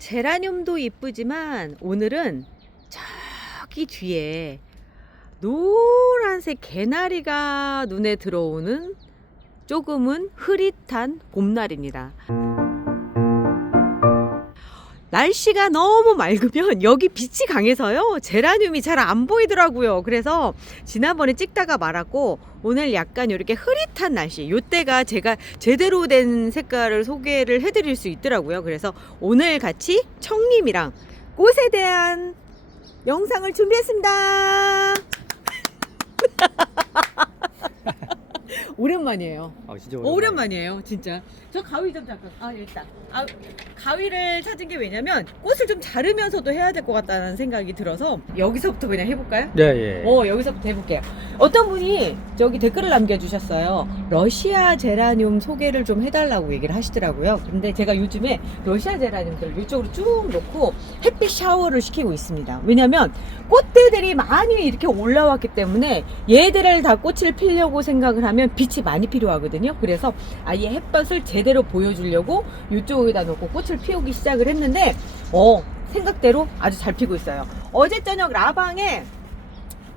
제라늄도 이쁘지만 오늘은 저기 뒤에 노란색 개나리가 눈에 들어오는 조금은 흐릿한 봄날입니다. 날씨가 너무 맑으면 여기 빛이 강해서요 제라늄이 잘 안 보이더라고요. 그래서 지난번에 찍다가 말았고 오늘 약간 이렇게 흐릿한 날씨, 요때가 제가 제대로 된 색깔을 소개를 해드릴 수 있더라고요. 그래서 오늘 같이 청림이랑 꽃에 대한 영상을 준비했습니다. 오랜만이에요. 진짜 오랜만이에요, 진짜. 저 가위 좀 잠깐. 일단. 가위를 찾은 게 왜냐면 꽃을 좀 자르면서도 해야 될 것 같다는 생각이 들어서 여기서부터 그냥 해볼까요? 네, 예. 여기서부터 해볼게요. 어떤 분이 저기 댓글을 남겨주셨어요. 러시아 제라늄 소개를 좀 해달라고 얘기를 하시더라고요. 근데 제가 요즘에 러시아 제라늄들을 이쪽으로 쭉 놓고 햇빛 샤워를 시키고 있습니다. 왜냐면 꽃대들이 많이 이렇게 올라왔기 때문에 얘들을 다 꽃을 피려고 생각을 하면 빛이 많이 필요하거든요. 그래서 아예 햇볕을 제대로 보여주려고 이쪽에다 놓고 꽃을 피우기 시작을 했는데 생각대로 아주 잘 피고 있어요. 어제 저녁 라방에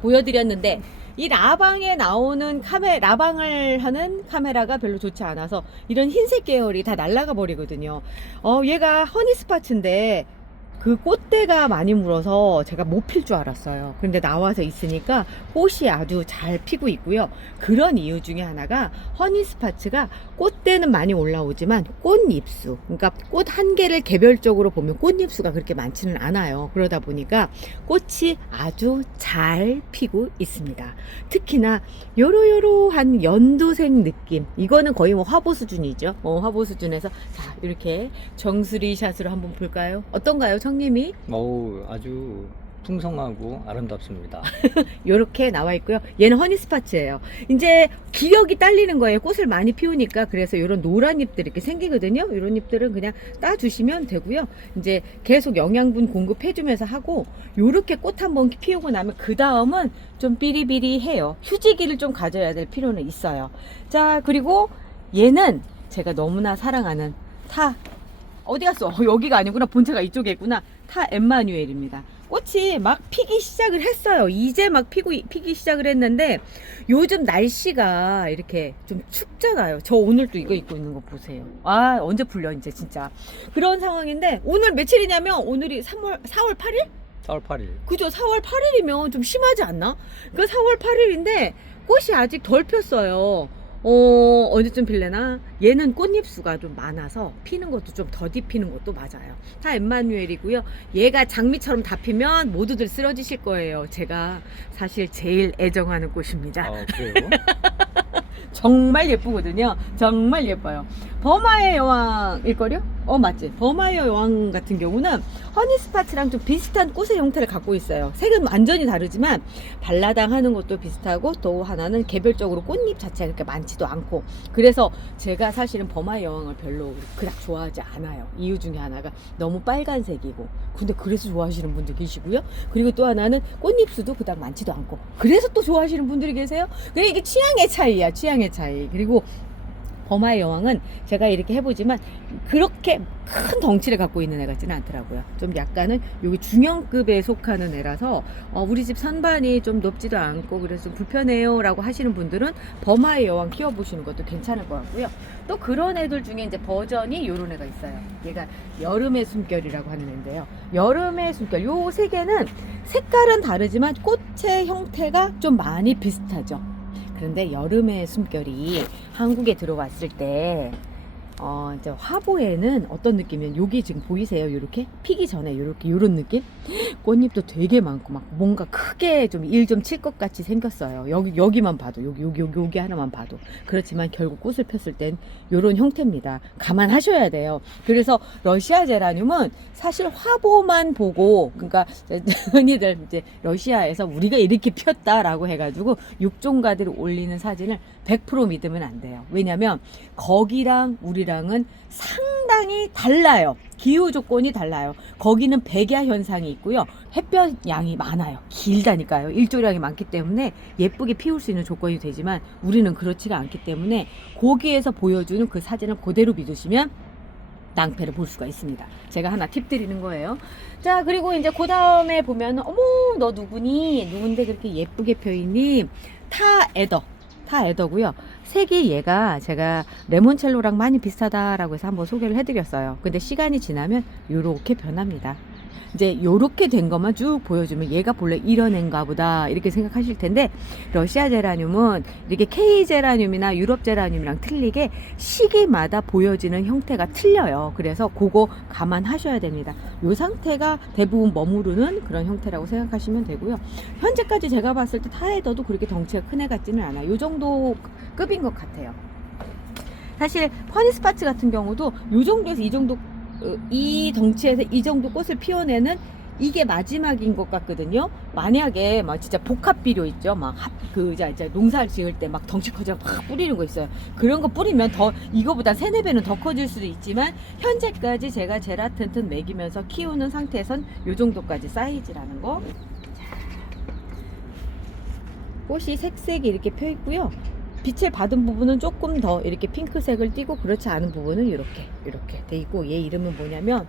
보여드렸는데 이 라방에 나오는 라방을 하는 카메라가 별로 좋지 않아서 이런 흰색 계열이 다 날아가 버리거든요. 얘가 허니스파츠인데 그 꽃대가 많이 물어서 제가 못 필 줄 알았어요. 그런데 나와서 있으니까 꽃이 아주 잘 피고 있고요. 그런 이유 중에 하나가 허니스파츠가 꽃대는 많이 올라오지만 꽃잎수, 그러니까 꽃 한 개를 개별적으로 보면 꽃잎수가 그렇게 많지는 않아요. 그러다 보니까 꽃이 아주 잘 피고 있습니다. 특히나 요러요러한 연두색 느낌, 이거는 거의 뭐 화보 수준이죠. 화보 수준에서 자, 이렇게 정수리 샷으로 한번 볼까요? 어떤가요, 청님이? 아주 풍성하고 아름답습니다. 요렇게 나와 있고요. 얘는 허니스파츠예요. 이제 기력이 딸리는 거예요. 꽃을 많이 피우니까. 그래서 이런 노란 잎들이 이렇게 생기거든요. 이런 잎들은 그냥 따주시면 되고요. 이제 계속 영양분 공급해주면서 하고, 요렇게 꽃 한번 피우고 나면 그 다음은 좀 비리비리해요. 휴지기를 좀 가져야 될 필요는 있어요. 자, 그리고 얘는 제가 너무나 사랑하는 어디 갔어? 여기가 아니구나. 본체가 이쪽에 있구나. 타 엠마뉴엘입니다. 꽃이 막 피기 시작을 했어요. 이제 막 피기 시작을 했는데 요즘 날씨가 이렇게 좀 춥잖아요. 저 오늘 또 이거 입고 있는 거 보세요. 언제 풀려 이제 진짜. 그런 상황인데 오늘 며칠이냐면 오늘이 4월 8일? 4월 8일. 그죠? 4월 8일이면 좀 심하지 않나? 그 4월 8일인데 꽃이 아직 덜 폈어요. 언제쯤 필래나? 얘는 꽃잎수가 좀 많아서 피는 것도 좀 더디 피는 것도 맞아요. 다 엠마뉴엘이고요. 얘가 장미처럼 다 피면 모두들 쓰러지실 거예요. 제가 사실 제일 애정하는 꽃입니다. 그래요? 정말 예쁘거든요. 정말 예뻐요. 버마의 여왕일걸요? 맞지? 버마의 여왕 같은 경우는 허니스파츠랑 좀 비슷한 꽃의 형태를 갖고 있어요. 색은 완전히 다르지만 발라당 하는 것도 비슷하고 또 하나는 개별적으로 꽃잎 자체가 그렇게 많지도 않고, 그래서 제가 사실은 버마의 여왕을 별로 그닥 좋아하지 않아요. 이유 중에 하나가 너무 빨간색이고, 근데 그래서 좋아하시는 분들 계시고요. 그리고 또 하나는 꽃잎수도 그닥 많지도 않고, 그래서 또 좋아하시는 분들이 계세요. 근데 이게 취향의 차이야, 취향의 차이. 그리고 버마의 여왕은 제가 이렇게 해보지만 그렇게 큰 덩치를 갖고 있는 애 같지는 않더라고요. 좀 약간은 여기 중형급에 속하는 애라서 우리 집 선반이 좀 높지도 않고 그래서 좀 불편해요 라고 하시는 분들은 버마의 여왕 키워보시는 것도 괜찮을 것 같고요. 또 그런 애들 중에 이제 버전이 요런 애가 있어요. 얘가 여름의 숨결이라고 하는 애인데요. 여름의 숨결, 요 세 개는 색깔은 다르지만 꽃의 형태가 좀 많이 비슷하죠. 그런데 여름의 숨결이 한국에 들어왔을 때 이제 화보에는 어떤 느낌이면 여기 지금 보이세요? 이렇게 피기 전에 이렇게 요런 느낌? 꽃잎도 되게 많고 막 뭔가 크게 좀 일 좀 칠 것 같이 생겼어요. 여기만 봐도 여기 하나만 봐도. 그렇지만 결국 꽃을 폈을 땐 요런 형태입니다. 감안하셔야 돼요. 그래서 러시아 제라늄은 사실 화보만 보고, 그러니까 흔히들 이제 러시아에서 우리가 이렇게 폈다라고 해가지고 육종가들이 올리는 사진을 100% 믿으면 안 돼요. 왜냐면 거기랑 우리랑은 상당히 달라요. 기후 조건이 달라요. 거기는 백야 현상이 있고요. 햇볕 양이 많아요. 길다니까요. 일조량이 많기 때문에 예쁘게 피울 수 있는 조건이 되지만 우리는 그렇지가 않기 때문에 거기에서 보여주는 그 사진을 그대로 믿으시면 낭패를 볼 수가 있습니다. 제가 하나 팁 드리는 거예요. 자, 그리고 이제 그 다음에 보면 어머 너 누구니? 누군데 그렇게 예쁘게 펴있니? 타에더고요. 색이 얘가 제가 레몬첼로랑 많이 비슷하다라고 해서 한번 소개를 해드렸어요. 근데 시간이 지나면 요렇게 변합니다. 이제 요렇게 된 것만 쭉 보여주면 얘가 본래 이런 애인가 보다 이렇게 생각하실 텐데, 러시아 제라늄은 이렇게 K 제라늄이나 유럽 제라늄이랑 틀리게 시기마다 보여지는 형태가 틀려요. 그래서 그거 감안하셔야 됩니다. 요 상태가 대부분 머무르는 그런 형태라고 생각하시면 되고요. 현재까지 제가 봤을 때 타에더도 그렇게 덩치가 큰 애 같지는 않아요. 요 정도 급인 것 같아요. 사실 허니스파츠 같은 경우도 요 정도에서 이 정도, 이 덩치에서 이 정도 꽃을 피워내는 이게 마지막인 것 같거든요. 만약에 막 진짜 복합 비료 있죠. 막 이제 농사를 지을 때 막 덩치 커져 막 뿌리는 거 있어요. 그런 거 뿌리면 더 이거보다 3-4배는 더 커질 수도 있지만, 현재까지 제가 제라튼튼 먹이면서 키우는 상태에선 요 정도까지 사이즈라는 거. 자, 꽃이 색색이 이렇게 펴 있고요. 빛을 받은 부분은 조금 더 이렇게 핑크색을 띠고, 그렇지 않은 부분은 이렇게 돼 있고, 얘 이름은 뭐냐면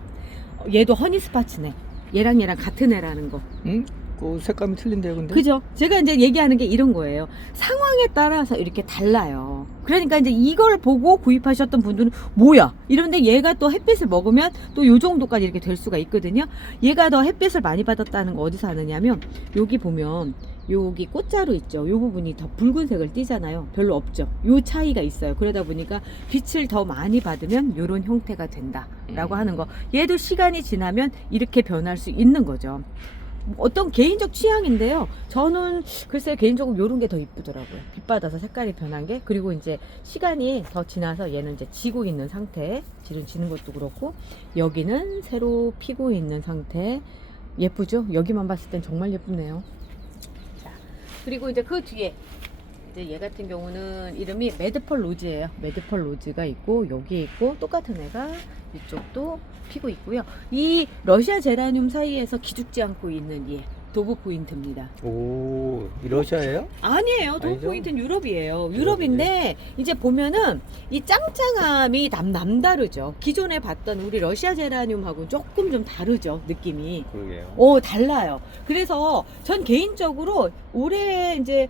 얘도 허니스파츠네. 얘랑 같은 애라는 거. 응? 그 색감이 틀린데요, 근데? 그죠? 제가 이제 얘기하는 게 이런 거예요. 상황에 따라서 이렇게 달라요. 그러니까 이제 이걸 보고 구입하셨던 분들은 뭐야? 이런데 얘가 또 햇빛을 먹으면 또 요 정도까지 이렇게 될 수가 있거든요. 얘가 더 햇빛을 많이 받았다는 거 어디서 아느냐면, 여기 보면 여기 꽃자루 있죠. 요 부분이 더 붉은색을 띠잖아요. 별로 없죠. 요 차이가 있어요. 그러다 보니까 빛을 더 많이 받으면 요런 형태가 된다라고 하는 거. 얘도 시간이 지나면 이렇게 변할 수 있는 거죠. 어떤 개인적 취향인데요. 저는 글쎄요, 개인적으로 요런 게 더 이쁘더라고요. 빛 받아서 색깔이 변한 게. 그리고 이제 시간이 더 지나서 얘는 이제 지고 있는 상태, 지는 것도 그렇고, 여기는 새로 피고 있는 상태. 예쁘죠? 여기만 봤을 땐 정말 예쁘네요. 자, 그리고 이제 그 뒤에 이제 얘 같은 경우는 이름이 매드펄 로즈예요. 매드펄 로즈가 있고, 여기 있고, 똑같은 애가 이쪽도 피고 있고요. 이 러시아 제라늄 사이에서 기죽지 않고 있는 얘 도브 포인트입니다. 오, 이 러시아예요? 아니에요. 도브 아니죠? 포인트는 유럽이에요. 유럽인데 이제 보면은 이 짱짱함이 남다르죠. 기존에 봤던 우리 러시아 제라늄하고 조금 좀 다르죠, 느낌이. 그러게요. 달라요. 그래서 전 개인적으로 올해 이제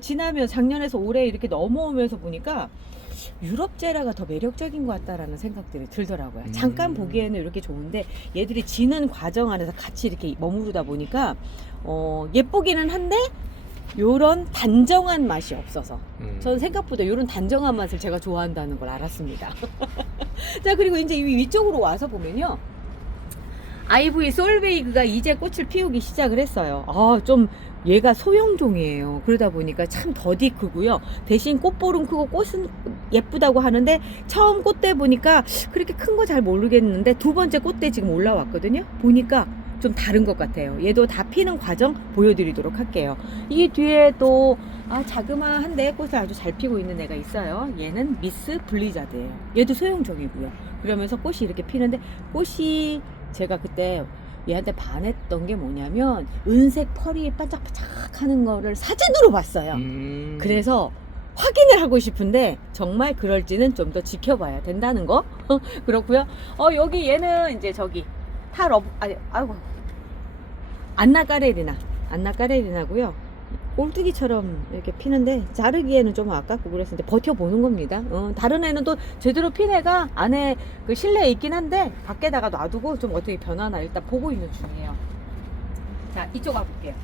지나면 작년에서 올해 이렇게 넘어오면서 보니까 유럽 제라가 더 매력적인 것 같다라는 생각들이 들더라고요. 잠깐 보기에는 이렇게 좋은데, 얘들이 지는 과정 안에서 같이 이렇게 머무르다 보니까 예쁘기는 한데 요런 단정한 맛이 없어서, 저는 생각보다 요런 단정한 맛을 제가 좋아한다는 걸 알았습니다. 자, 그리고 이제 이 위쪽으로 와서 보면요, 아이보이 솔베이그가 이제 꽃을 피우기 시작을 했어요. 좀 얘가 소형종이에요. 그러다 보니까 참 더디 크고요. 대신 꽃볼은 크고 꽃은 예쁘다고 하는데, 처음 꽃대 보니까 그렇게 큰 거 잘 모르겠는데 두 번째 꽃대 지금 올라왔거든요. 보니까 좀 다른 것 같아요. 얘도 다 피는 과정 보여드리도록 할게요. 이 뒤에 또 자그마한데 꽃을 아주 잘 피고 있는 애가 있어요. 얘는 미스 블리자드예요. 얘도 소형종이고요. 그러면서 꽃이 이렇게 피는데, 꽃이 제가 그때 얘한테 반했던 게 뭐냐면, 은색 펄이 반짝반짝 하는 거를 사진으로 봤어요. 그래서 확인을 하고 싶은데 정말 그럴지는 좀 더 지켜봐야 된다는 거. 그렇고요. 여기 얘는 이제 저기 안나 까레리나고요. 꼴뚜기처럼 이렇게 피는데 자르기에는 좀 아깝고 그래서 이제 버텨보는 겁니다. 다른 애는 또 제대로 핀 애가 안에 그 실내에 있긴 한데 밖에다가 놔두고 좀 어떻게 변하나 일단 보고 있는 중이에요. 자, 이쪽 와볼게요.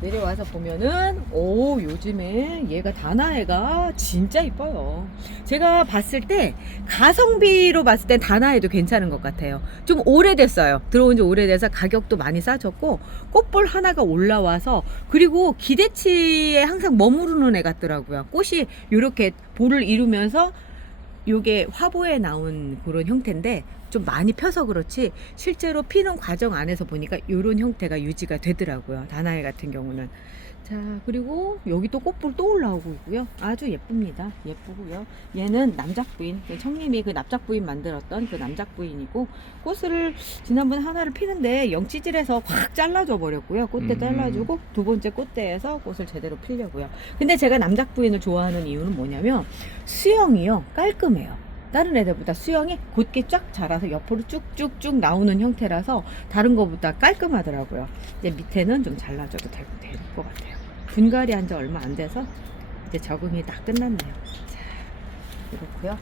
내려와서 보면은 요즘에 얘가 다나애가 진짜 이뻐요. 제가 봤을 때 가성비로 봤을 때 다나애도 괜찮은 것 같아요. 좀 오래됐어요. 들어온 지 오래돼서 가격도 많이 싸졌고, 꽃볼 하나가 올라와서, 그리고 기대치에 항상 머무르는 애 같더라고요. 꽃이 이렇게 볼을 이루면서 요게 화보에 나온 그런 형태인데 좀 많이 펴서 그렇지, 실제로 피는 과정 안에서 보니까 이런 형태가 유지가 되더라고요. 다나이 같은 경우는. 자, 그리고 여기 또 꽃볼 또 올라오고 있고요. 아주 예쁩니다. 예쁘고요. 얘는 남작부인, 청님이 그 납작부인 만들었던 그 남작부인이고, 꽃을 지난번 하나를 피는데 영치질해서 확 잘라줘 버렸고요. 꽃대 잘라주고 두 번째 꽃대에서 꽃을 제대로 피려고요. 근데 제가 남작부인을 좋아하는 이유는 뭐냐면, 수영이요 깔끔해요. 다른 애들보다 수영이 곧게 쫙 자라서 옆으로 쭉쭉쭉 나오는 형태라서 다른 거보다 깔끔하더라고요. 이제 밑에는 좀 잘라줘도 될 것 같아요. 분갈이 한 지 얼마 안 돼서 이제 적응이 다 끝났네요. 자, 이렇고요.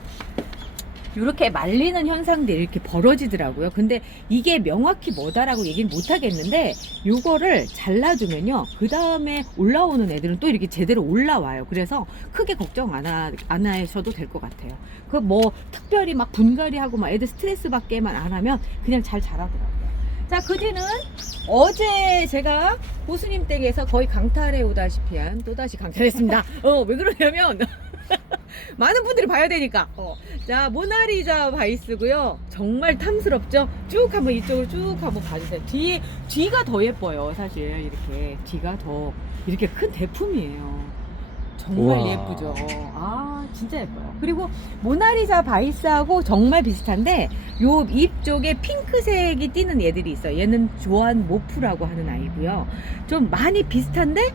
이렇게 말리는 현상들이 이렇게 벌어지더라고요. 근데 이게 명확히 뭐다라고 얘기는 못 하겠는데 요거를 잘라주면요, 그 다음에 올라오는 애들은 또 이렇게 제대로 올라와요. 그래서 크게 걱정 안 하셔도 될 것 같아요. 그 뭐 특별히 막 분갈이하고 막 애들 스트레스 받게만 안 하면 그냥 잘 자라더라고요. 자, 그 뒤는 어제 제가 고수님 댁에서 거의 강탈해 오다시피 한 또다시 강탈했습니다. 왜 그러냐면 많은 분들이 봐야 되니까. 자, 모나리자 바이스고요. 정말 탐스럽죠? 쭉 한번 이쪽으로 쭉 한번 봐주세요. 뒤가 더 예뻐요. 사실 이렇게 뒤가 더 이렇게 큰 대품이에요. 정말 우와. 예쁘죠. 아, 진짜 예뻐요. 그리고 모나리자 바이스하고 정말 비슷한데 요 입 쪽에 핑크색이 띄는 애들이 있어요. 얘는 조안 모프라고 하는 아이고요. 좀 많이 비슷한데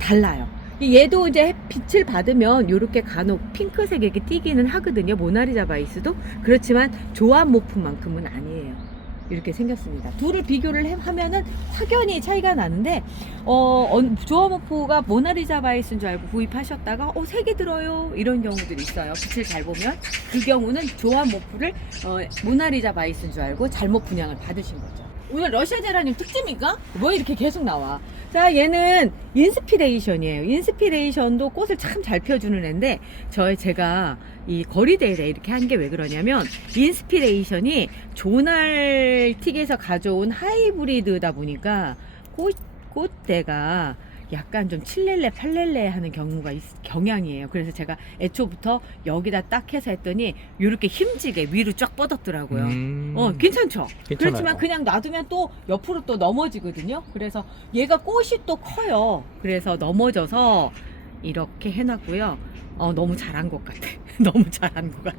달라요. 얘도 이제 빛을 받으면 이렇게 간혹 핑크색이 이렇게 띄기는 하거든요. 모나리자 바이스도. 그렇지만 조안 모프만큼은 아니에요. 이렇게 생겼습니다. 둘을 비교를 하면은 확연히 차이가 나는데 조안 모프가 모나리자 바이스인 줄 알고 구입하셨다가 색이 들어요 이런 경우들이 있어요. 빛을 잘 보면 그 경우는 조안 모프를 모나리자 바이스인 줄 알고 잘못 분양을 받으신 거죠. 오늘 러시아 제라늄 특집인가? 뭐 이렇게 계속 나와. 자, 얘는 인스피레이션이에요. 인스피레이션도 꽃을 참 잘 펴주는 애인데 제가 이 거리대에 이렇게 한 게 왜 그러냐면 인스피레이션이 조날틱에서 가져온 하이브리드다 보니까 꽃대가 약간 좀 7렐레 8렐레 하는 경향이에요. 그래서 제가 애초부터 여기다 딱 해서 했더니 이렇게 힘지게 위로 쫙 뻗었더라고요. 괜찮죠? 괜찮아요. 그렇지만 그냥 놔두면 또 옆으로 또 넘어지거든요. 그래서 얘가 꽃이 또 커요. 그래서 넘어져서 이렇게 해놨고요. 너무 잘한 것 같아. 너무 잘한 것 같아.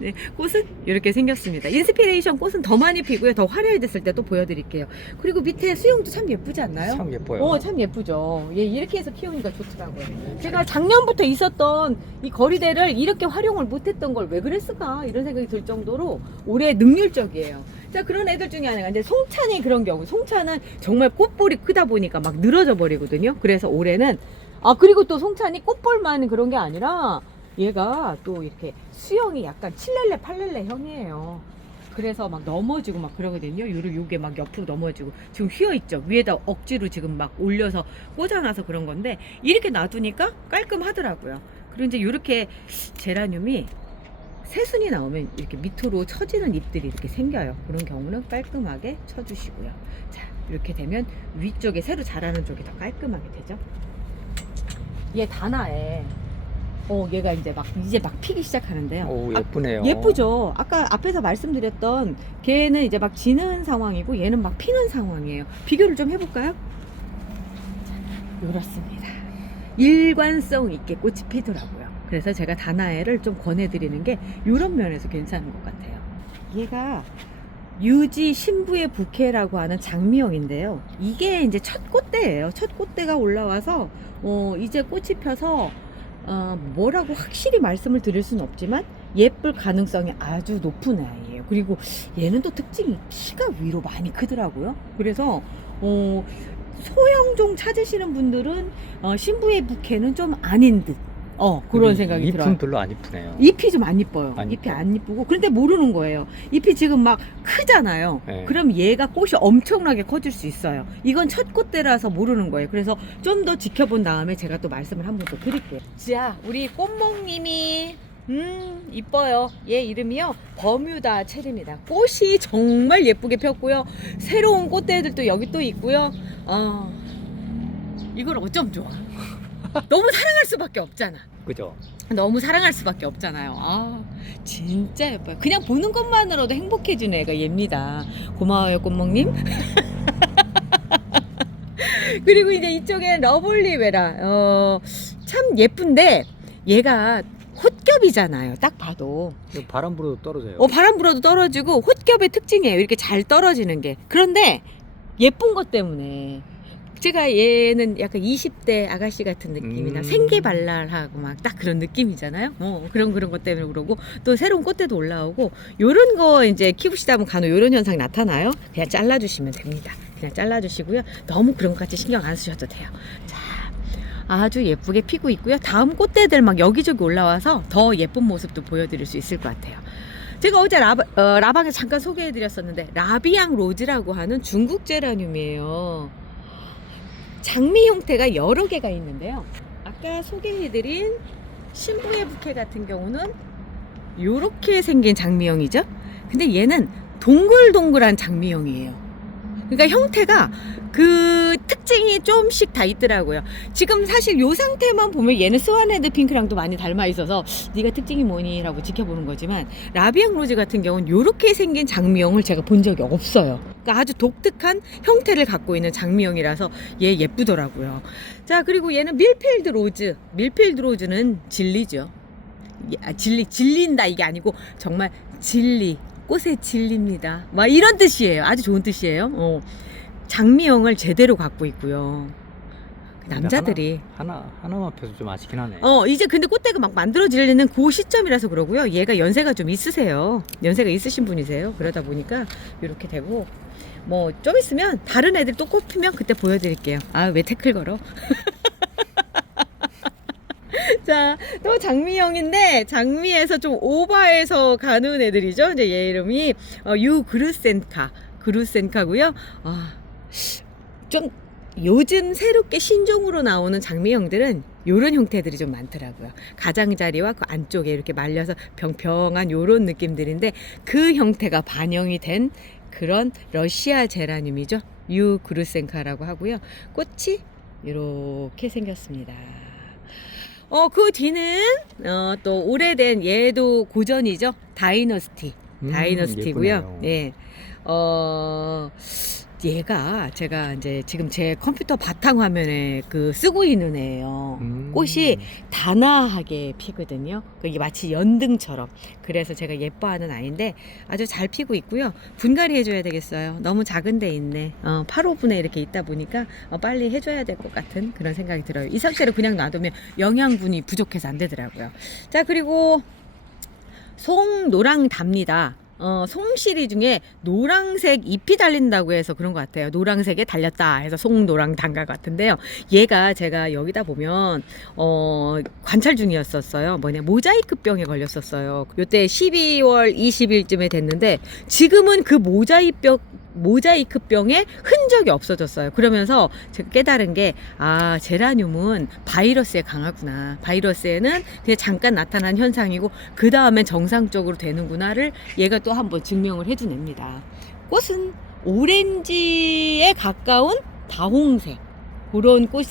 네, 꽃은 이렇게 생겼습니다. 인스피레이션 꽃은 더 많이 피고요. 더 화려해졌을 때 또 보여드릴게요. 그리고 밑에 수영도 참 예쁘지 않나요? 참 예뻐요. 참 예쁘죠. 얘 이렇게 해서 키우니까 좋더라고요. 제가 작년부터 있었던 이 거리대를 이렇게 활용을 못했던 걸 왜 그랬을까 이런 생각이 들 정도로 올해 능률적이에요. 자, 그런 애들 중에 하나가 이제 송찬이 그런 경우. 송찬은 정말 꽃볼이 크다 보니까 막 늘어져 버리거든요. 그래서 올해는 그리고 또 송찬이 꽃볼만 그런 게 아니라 얘가 또 이렇게 수영이 약간 7렐레 8렐레 형이에요. 그래서 막 넘어지고 막 그러거든요. 요게 막 옆으로 넘어지고 지금 휘어있죠. 위에다 억지로 지금 막 올려서 꽂아놔서 그런 건데 이렇게 놔두니까 깔끔하더라고요. 그리고 이제 이렇게 제라늄이 새순이 나오면 이렇게 밑으로 처지는 잎들이 이렇게 생겨요. 그런 경우는 깔끔하게 쳐주시고요. 자, 이렇게 되면 위쪽에 새로 자라는 쪽이 더 깔끔하게 되죠. 얘 다나에 얘가 이제 막 피기 시작하는데요. 오, 예쁘네요. 예쁘죠. 아까 앞에서 말씀드렸던 걔는 이제 막 지는 상황이고 얘는 막 피는 상황이에요. 비교를 좀 해볼까요? 자, 이렇습니다. 일관성 있게 꽃이 피더라고요. 그래서 제가 다나에를 좀 권해드리는 게 이런 면에서 괜찮은 것 같아요. 얘가 유지 신부의 부케라고 하는 장미형인데요. 이게 이제 첫 꽃대예요. 첫 꽃대가 올라와서 이제 꽃이 펴서 뭐라고 확실히 말씀을 드릴 수는 없지만 예쁠 가능성이 아주 높은 아이예요. 그리고 얘는 또 특징이 키가 위로 많이 크더라고요. 그래서 소형종 찾으시는 분들은 신부의 부케는 좀 아닌 듯 그런 생각이 들어요. 잎은 별로 안 이쁘네요. 잎이 좀 안 이뻐요. 안 잎이 이뻐요. 안 이쁘고 그런데 모르는 거예요. 잎이 지금 막 크잖아요. 네. 그럼 얘가 꽃이 엄청나게 커질 수 있어요. 이건 첫 꽃대라서 모르는 거예요. 그래서 좀 더 지켜본 다음에 제가 또 말씀을 한 번 더 드릴게요. 자, 우리 꽃몽님이 이뻐요. 얘 이름이요 버뮤다 체리입니다. 꽃이 정말 예쁘게 폈고요. 새로운 꽃대들도 여기 또 있고요. 이걸 어쩜 좋아. 너무 사랑할 수밖에 없잖아. 그죠? 너무 사랑할 수밖에 없잖아요. 진짜 예뻐요. 그냥 보는 것만으로도 행복해지는 애가 얘입니다. 고마워요, 꽃몽님. 그리고 이제 이쪽에 러블리베라. 참 예쁜데 얘가 헛겹이잖아요. 딱 봐도. 바람 불어도 떨어져요. 바람 불어도 떨어지고 헛겹의 특징이에요. 이렇게 잘 떨어지는 게. 그런데 예쁜 것 때문에 제가 얘는 약간 20대 아가씨 같은 느낌이나 생계발랄하고 막 딱 그런 느낌이잖아요. 그런 것 때문에 그러고 또 새로운 꽃대도 올라오고 요런 거 이제 키우시다 보면 간혹 요런 현상이 나타나요. 그냥 잘라주시면 됩니다. 그냥 잘라주시고요. 너무 그런 것까지 신경 안 쓰셔도 돼요. 자, 아주 예쁘게 피고 있고요. 다음 꽃대들 막 여기저기 올라와서 더 예쁜 모습도 보여드릴 수 있을 것 같아요. 제가 어제 라방에 잠깐 소개해드렸었는데 라비앙 로즈라고 하는 중국 제라늄이에요. 장미 형태가 여러 개가 있는데요. 아까 소개해드린 신부의 부케 같은 경우는 이렇게 생긴 장미형이죠. 근데 얘는 동글동글한 장미형이에요. 그러니까 형태가 그 특징이 좀씩 다 있더라고요. 지금 사실 요 상태만 보면 얘는 스완헤드 핑크랑도 많이 닮아 있어서 네가 특징이 뭐니? 라고 지켜보는 거지만 라비앙 로즈 같은 경우는 이렇게 생긴 장미형을 제가 본 적이 없어요. 그러니까 아주 독특한 형태를 갖고 있는 장미형이라서 얘 예쁘더라고요. 자, 그리고 얘는 밀필드 로즈. 밀필드 로즈는 진리죠. 질린다 이게 아니고 정말 진리. 꽃의 진리입니다. 막 이런 뜻이에요. 아주 좋은 뜻이에요. 장미형을 제대로 갖고 있고요. 남자들이 하나만 펴서 좀 아쉽긴 하네. 이제 근데 꽃대가 막 만들어지려는 그 시점이라서 그러고요. 얘가 연세가 좀 있으세요. 연세가 있으신 분이세요. 그러다 보니까 이렇게 되고 뭐 좀 있으면 다른 애들 또 꽃 피면 그때 보여드릴게요. 아, 왜 태클 걸어? 자, 또 장미형인데 장미에서 좀 오버해서 가는 애들이죠. 이제 얘 이름이 그루센카고요. 좀 요즘 새롭게 신종으로 나오는 장미형들은 요런 형태들이 좀 많더라고요. 가장자리와 그 안쪽에 이렇게 말려서 평평한 요런 느낌들인데 그 형태가 반영이 된 그런 러시아 제라늄이죠. 유그루센카라고 하고요. 꽃이 이렇게 생겼습니다. 그 뒤는 또 오래된 얘도 고전이죠. 다이너스티고요. 예. 얘가 제가 이제 지금 제 컴퓨터 바탕화면에 쓰고 있는 애예요. 꽃이 단아하게 피거든요. 이게 마치 연등처럼. 그래서 제가 예뻐하는 아이인데 아주 잘 피고 있고요. 분갈이 해줘야 되겠어요. 너무 작은 데 있네. 8호분에 이렇게 있다 보니까 빨리 해줘야 될 것 같은 그런 생각이 들어요. 이 상태로 그냥 놔두면 영양분이 부족해서 안 되더라고요. 자, 그리고 송노랑답니다. 송시리 중에 노랑색 잎이 달린다고 해서 그런 것 같아요. 노랑색에 달렸다 해서 송노랑단가 같은데요. 얘가 제가 여기다 보면 관찰 중이었었어요. 모자이크병에 걸렸었어요. 요때 12월 20일쯤에 됐는데 지금은 그 모자이크병의 흔적이 없어졌어요. 그러면서 제가 깨달은 게 제라늄은 바이러스에 강하구나. 바이러스에는 그냥 잠깐 나타난 현상이고 그 다음엔 정상적으로 되는구나를 얘가 또 한번 증명을 해주냅니다. 꽃은 오렌지에 가까운 다홍색 그런 꽃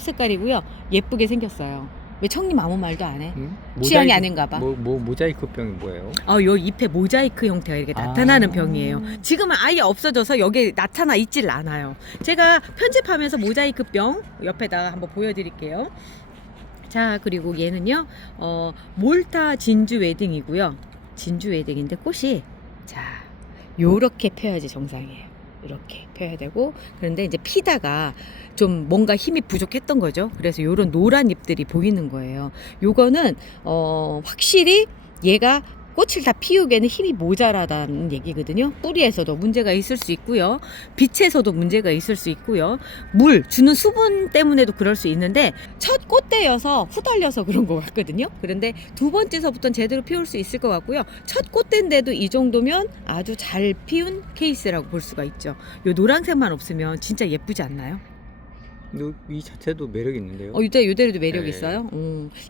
색깔이고요. 예쁘게 생겼어요. 왜 청님 아무 말도 안 해? 취향이 아닌가 봐. 모자이크 병이 뭐예요? 요 잎에 모자이크 형태가 이렇게 나타나는 병이에요. 지금은 아예 없어져서 여기에 나타나 있질 않아요. 제가 편집하면서 모자이크 병 옆에다가 한번 보여드릴게요. 자, 그리고 얘는요, 몰타 진주 웨딩이고요. 진주 웨딩인데 꽃이 자, 요렇게 펴야지 정상이에요. 이렇게 펴야 되고, 그런데 이제 피다가 좀 뭔가 힘이 부족했던 거죠. 그래서 요런 노란 잎들이 보이는 거예요. 요거는 확실히 얘가 꽃을 다 피우기에는 힘이 모자라다는 얘기거든요. 뿌리에서도 문제가 있을 수 있고요. 빛에서도 문제가 있을 수 있고요. 물 주는 수분 때문에도 그럴 수 있는데 첫 꽃대여서 후달려서 그런 것 같거든요. 그런데 두 번째서부터는 제대로 피울 수 있을 것 같고요. 첫 꽃대인데도 이 정도면 아주 잘 피운 케이스라고 볼 수가 있죠. 요 노란색만 없으면 진짜 예쁘지 않나요? 이 자체도 매력 있는데요. 요대로도 매력 있어요.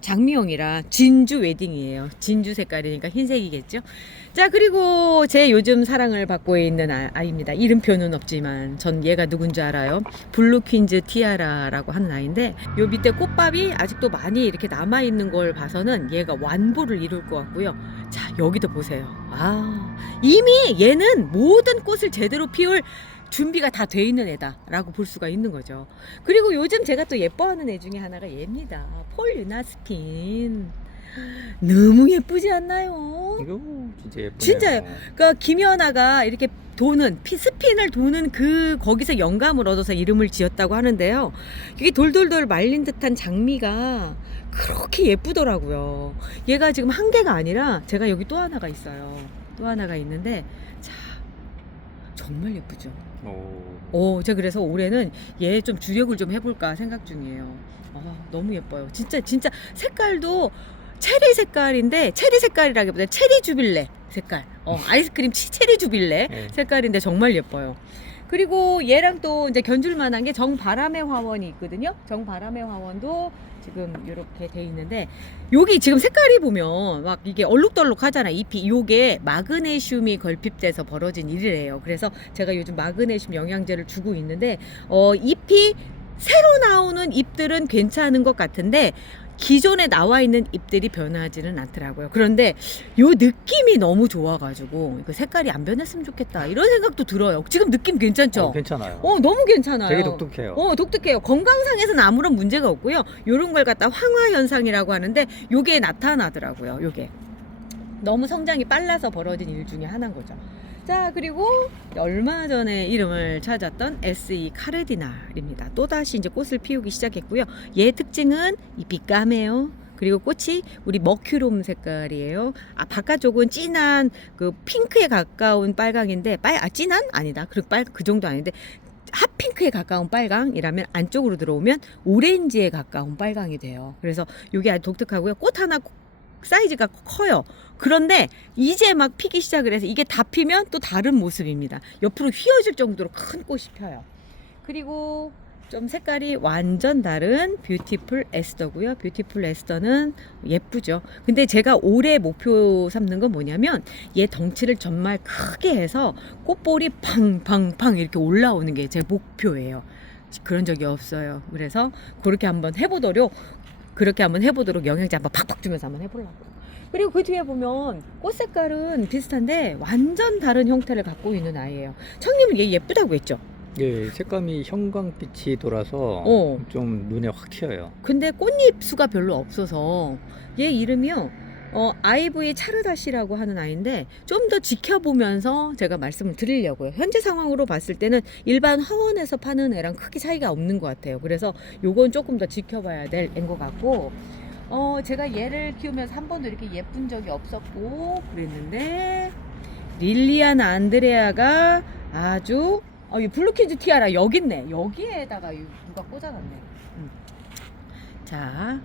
장미형이라 진주 웨딩이에요. 진주 색깔이니까 흰색이겠죠. 자, 그리고 제 요즘 사랑을 받고 있는 아이입니다. 이름표는 없지만 전 얘가 누군지 알아요. 블루퀸즈 티아라라고 하는 아이인데 요 밑에 꽃밥이 아직도 많이 이렇게 남아있는 걸 봐서는 얘가 완보를 이룰 것 같고요. 자, 여기도 보세요. 이미 얘는 모든 꽃을 제대로 피울 준비가 다 돼 있는 애다라고 볼 수가 있는 거죠. 그리고 요즘 제가 또 예뻐하는 애 중에 하나가 얘입니다. 폴 유나스핀. 너무 예쁘지 않나요? 이거 진짜 예쁘네요. 진짜요. 그러니까 김연아가 이렇게 스핀을 도는 거기서 영감을 얻어서 이름을 지었다고 하는데요. 이게 돌돌돌 말린 듯한 장미가 그렇게 예쁘더라고요. 얘가 지금 한 개가 아니라 제가 여기 또 하나가 있어요. 또 하나가 있는데, 자, 정말 예쁘죠. 제가 그래서 올해는 얘 좀 주력을 좀 해볼까 생각 중이에요. 너무 예뻐요. 진짜 색깔도 체리 색깔인데, 체리 색깔이라기보다 체리 주빌레 색깔. 아이스크림 체리 주빌레 네. 색깔인데 정말 예뻐요. 그리고 얘랑 또 이제 견줄만한 게 정바람의 화원이 있거든요. 정바람의 화원도 지금 이렇게 돼 있는데, 여기 지금 색깔이 보면 막 이게 얼룩덜룩 하잖아. 잎이. 요게 마그네슘이 걸핍돼서 벌어진 일이래요. 그래서 제가 요즘 마그네슘 영양제를 주고 있는데, 잎이 새로 나오는 잎들은 괜찮은 것 같은데 기존에 나와 있는 잎들이 변하지는 않더라고요. 그런데 요 느낌이 너무 좋아가지고 이거 색깔이 안 변했으면 좋겠다 이런 생각도 들어요. 지금 느낌 괜찮죠? 괜찮아요. 너무 괜찮아요. 되게 독특해요. 독특해요. 건강상에서는 아무런 문제가 없고요. 요런 걸 갖다 황화 현상이라고 하는데 요게 나타나더라고요. 요게 너무 성장이 빨라서 벌어진 일 중에 하나인 거죠. 자, 그리고 얼마 전에 이름을 찾았던 SE 카르디날입니다. 또다시 이제 꽃을 피우기 시작했고요. 얘 특징은 잎이 까매요. 그리고 꽃이 우리 머큐롬 색깔이에요. 바깥쪽은 진한 그 핑크에 가까운 빨강인데, 진한? 아니다. 그 정도 아닌데, 핫핑크에 가까운 빨강이라면 안쪽으로 들어오면 오렌지에 가까운 빨강이 돼요. 그래서 이게 아주 독특하고요. 꽃 하나 사이즈가 커요. 그런데 이제 막 피기 시작을 해서 이게 다 피면 또 다른 모습입니다. 옆으로 휘어질 정도로 큰 꽃이 펴요. 그리고 좀 색깔이 완전 다른 뷰티풀 에스더고요. 뷰티풀 에스더는 예쁘죠. 근데 제가 올해 목표 삼는 건 뭐냐면 얘 덩치를 정말 크게 해서 꽃볼이 팡팡팡 이렇게 올라오는 게 제 목표예요. 그런 적이 없어요. 그래서 그렇게 한번 해보도록 영양제 한번 팍팍 주면서 한번 해보려고요. 그리고 그 뒤에 보면 꽃 색깔은 비슷한데 완전 다른 형태를 갖고 있는 아이예요. 청님은 얘 예쁘다고 했죠? 예, 색감이 형광빛이 돌아서 좀 눈에 확 튀어요. 근데 꽃잎 수가 별로 없어서 얘 이름이요. 아이브이 차르다시라고 하는 아이인데 좀 더 지켜보면서 제가 말씀을 드리려고요. 현재 상황으로 봤을 때는 일반 화원에서 파는 애랑 크게 차이가 없는 것 같아요. 그래서 요건 조금 더 지켜봐야 될 애인 것 같고, 제가 얘를 키우면서 한 번도 이렇게 예쁜 적이 없었고 그랬는데, 릴리안 안드레아가 아주 이 블루키즈 티아라 여기 있네. 여기에다가 누가 꽂아놨네. 자,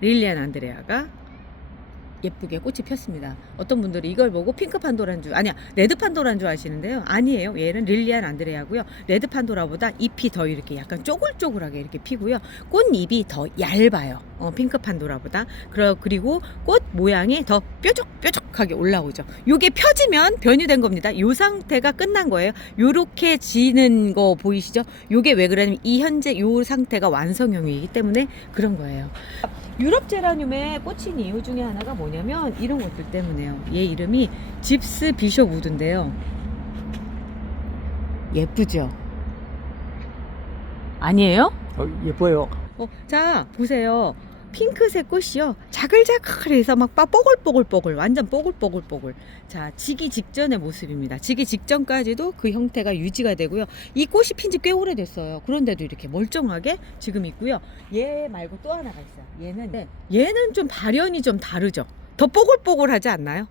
릴리안 안드레아가 예쁘게 꽃이 폈습니다. 어떤 분들이 이걸 보고 핑크 판도라인 줄, 아니야, 레드 판도라인 줄 아시는데요. 아니에요. 얘는 릴리안 안드레아고요. 레드 판도라보다 잎이 더 이렇게 약간 쪼글쪼글하게 이렇게 피고요. 꽃잎이 더 얇아요. 핑크 판도라보다. 그리고 꽃 모양이 더 뾰족뾰족하게 올라오죠. 요게 펴지면 변이된 겁니다. 요 상태가 끝난 거예요. 요렇게 지는 거 보이시죠? 요게 왜 그러냐면 이 현재 요 상태가 완성형이기 때문에 그런 거예요. 유럽 제라늄에 꽂힌 이유 중에 하나가 뭐냐면 이런 것들 때문에요. 얘 이름이 집스 비숍 우드인데요. 예쁘죠? 아니에요? 예뻐요. 자, 보세요. 핑크색 꽃이요. 자글자글해서 막 뽀글뽀글뽀글, 완전 뽀글뽀글뽀글. 자, 지기 직전의 모습입니다. 지기 직전까지도 그 형태가 유지가 되고요. 이 꽃이 핀 지 꽤 오래됐어요. 그런데도 이렇게 멀쩡하게 지금 있고요. 얘 말고 또 하나가 있어요. 얘는 좀 발현이 좀 다르죠. 더 뽀글뽀글하지 않나요?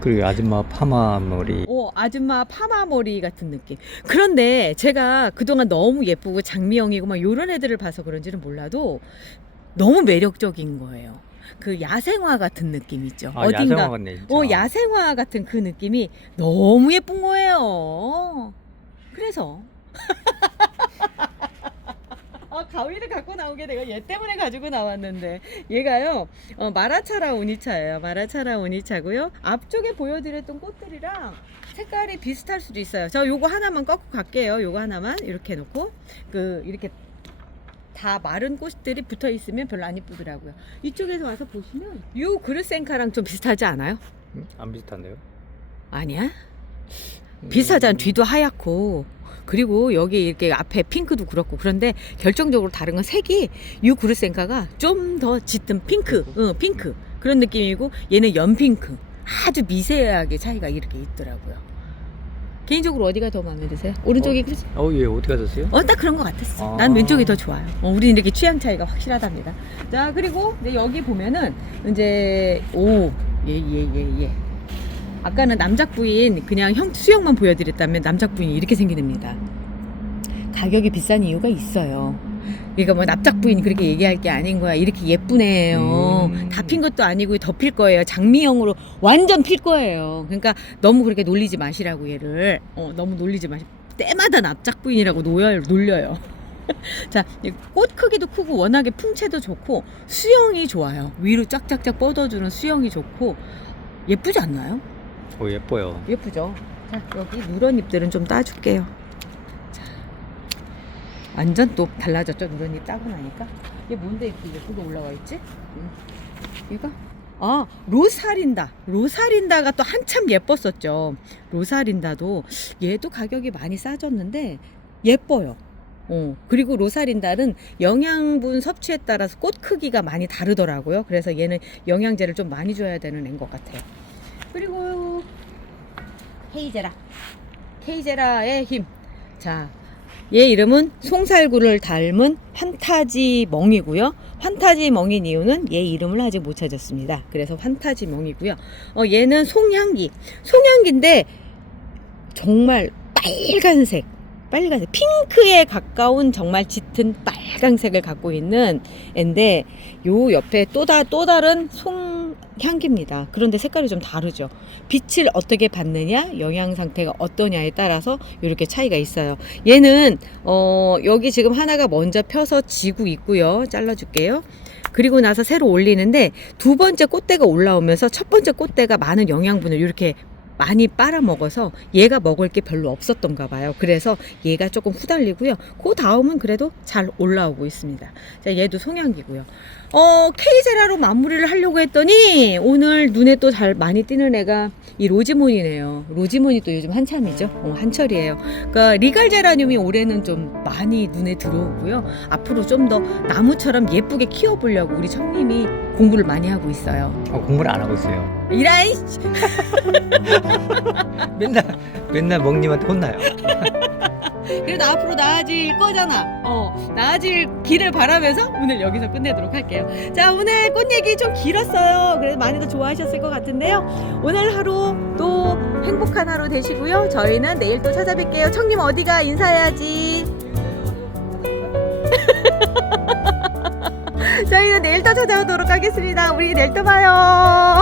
그리고 아줌마 파마 머리. 아줌마 파마 머리 같은 느낌. 그런데 제가 그동안 너무 예쁘고 장미형이고 막 요런 애들을 봐서 그런지는 몰라도 너무 매력적인 거예요. 그 야생화 같은 느낌 있죠. 어딘가. 야생화 같네, 진짜. 야생화 같은 그 느낌이 너무 예쁜 거예요. 그래서 가위를 갖고 나온 게 내가 얘 때문에 가지고 나왔는데, 얘가요 마라차라 오니차예요. 마라차라 오니차고요. 앞쪽에 보여드렸던 꽃들이랑 색깔이 비슷할 수도 있어요. 저 요거 하나만 꺾고 갈게요. 요거 하나만 이렇게 놓고 이렇게 다 마른 꽃들이 붙어 있으면 별로 안 이쁘더라고요. 이쪽에서 와서 보시면 요 그르센카랑 좀 비슷하지 않아요? 안 비슷한데요? 아니야? 비슷하잖아. 뒤도 하얗고, 그리고 여기 이렇게 앞에 핑크도 그렇고. 그런데 결정적으로 다른 건 색이, 요 그르센카가 좀 더 짙은 핑크, 핑크 그런 느낌이고, 얘는 연핑크. 아주 미세하게 차이가 이렇게 있더라고요. 개인적으로 어디가 더 마음에 드세요? 오른쪽이 그렇지? 예, 어디 가셨어요? 딱 그런 것 같았어. 아. 난 왼쪽이 더 좋아요. 우리 이렇게 취향 차이가 확실하답니다. 자, 그리고 이제 여기 보면은 이제 예. 아까는 남작 부인 그냥 수영만 보여드렸다면 남작 부인이 이렇게 생기답니다. 가격이 비싼 이유가 있어요. 그러니까 뭐 납작 부인 그렇게 얘기할 게 아닌 거야. 이렇게 예쁜 애예요. 다 핀 것도 아니고 더 필 거예요. 장미형으로 완전 필 거예요. 그러니까 너무 그렇게 놀리지 마시라고 얘를. 너무 놀리지 마시. 때마다 납작 부인이라고 놀려요. 자, 꽃 크기도 크고 워낙에 풍채도 좋고 수영이 좋아요. 위로 쫙쫙쫙 뻗어주는 수영이 좋고 예쁘지 않나요? 예뻐요. 예쁘죠? 자, 여기 누런 잎들은 좀 따줄게요. 자, 완전 또 달라졌죠? 누런 잎 따고 나니까. 얘 뭔데 이렇게 예쁘게 올라와 있지? 얘가? 로사린다가 또 한참 예뻤었죠. 로사린다도 얘도 가격이 많이 싸졌는데 예뻐요. 그리고 로사린달은 영양분 섭취에 따라서 꽃 크기가 많이 다르더라고요. 그래서 얘는 영양제를 좀 많이 줘야 되는 애인 것 같아요. 그리고 케이제라의 힘. 자, 얘 이름은 송살구를 닮은 환타지 멍이고요. 환타지 멍인 이유는 얘 이름을 아직 못 찾았습니다. 그래서 환타지 멍이고요. 얘는 송향기인데 정말 빨간색 핑크에 가까운 정말 짙은 빨간색을 갖고 있는 앤데 요 옆에 또 다른 송향기입니다. 그런데 색깔이 좀 다르죠. 빛을 어떻게 받느냐, 영양 상태가 어떠냐에 따라서 이렇게 차이가 있어요. 얘는 여기 지금 하나가 먼저 펴서 지고 있고요. 잘라줄게요. 그리고 나서 새로 올리는데 두 번째 꽃대가 올라오면서 첫 번째 꽃대가 많은 영양분을 이렇게 많이 빨아먹어서 얘가 먹을 게 별로 없었던가 봐요. 그래서 얘가 조금 후달리고요. 그 다음은 그래도 잘 올라오고 있습니다. 자, 얘도 송향기고요. 케이제라로 마무리를 하려고 했더니 오늘 눈에 또 잘 많이 띄는 애가 이 로지몬이네요. 로지몬이 또 요즘 한참이죠. 한철이에요. 그러니까 리갈제라늄이 올해는 좀 많이 눈에 들어오고요. 앞으로 좀 더 나무처럼 예쁘게 키워보려고 우리 청님이 공부를 많이 하고 있어요. 공부를 안 하고 있어요. 이라이 맨날 멍님한테 혼나요. 그래도 앞으로 나아질 거잖아. 나아질 길을 바라면서 오늘 여기서 끝내도록 할게요. 자, 오늘 꽃 얘기 좀 길었어요. 그래서 많이들 좋아하셨을 것 같은데요. 오늘 하루 또 행복한 하루 되시고요. 저희는 내일 또 찾아뵐게요. 청님 어디가? 인사해야지. 저희는 내일 또 찾아오도록 하겠습니다. 우리 내일 또 봐요.